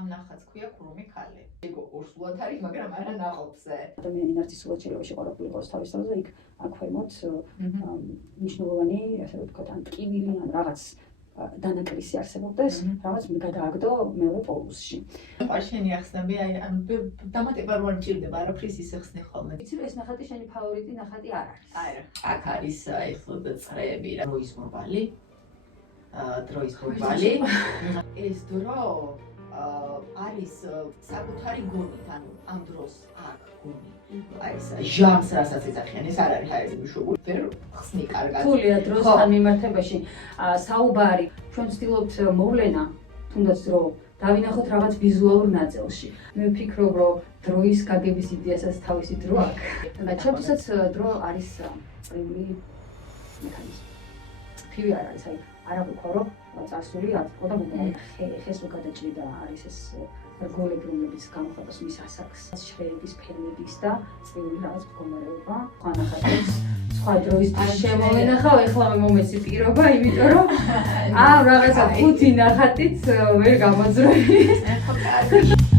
ამ ნახატს ქვია ქურუმი ქალი. ეგო ორსულად არის, მაგრამ არა ნაყოფზე. ადამიანი ნარცისულად შეიძლება შეყვარებული იყოს თავის თავზე, იქ აქ ქვემოთ მნიშვნელოვანი, ასე ვთქვათ, ან ტკივილი, ან რაღაც დანაკლისი არსებობდეს, რაღაც გადააგდო მეორე პოლუსში. შენი ახსნები, აი ან დამატება რო არ მჭირდება, არაფრის ისეხსნი ხოლმე. იცი რომ ეს ნახატი შენი ფავორიტი ნახატი არ არის. არა. აქ არის ეხლა წრეები, დროის მობალი. დროის მობალი. ეს დრო არის საკუთარი გონით, ანუ ამ დროს აქ გონი. აი ეს ჟამს რასაც ეძახიან, ეს არ არის ჰაერები მშობული. ვერ ხსნი კარგად. რთულია დროსთან მიმართებაში საუბარი. ჩვენ ვცდილობთ მოვლენა, თუნდაც დრო დავინახოთ რაღაც ვიზუალურ ნაწილში. მე ვფიქრობ, რომ დროის გაგების იდეასაც თავისი დრო აქვს. და ჩემთვისაც დრო არის წრიული მექანიზმი. ფივი არ არის, აი არა ვქო რომ წარსული აწყვეტა და მომავალი. ხეს რო გადაჭრიდა არის ეს რგოლები, რომლებიც გამოხატავს მის ასაკს, შრეების ფერმების და წრიული რაღაც მდგომარეობა. ხანახატებს სხვა დროის შემოვენახავ, ეხლა მე მომეცი პირობა, იმიტომ რომ ამ რაღაცა 5 ნახატით ვერ გამოძროდი. ხო, კარგი.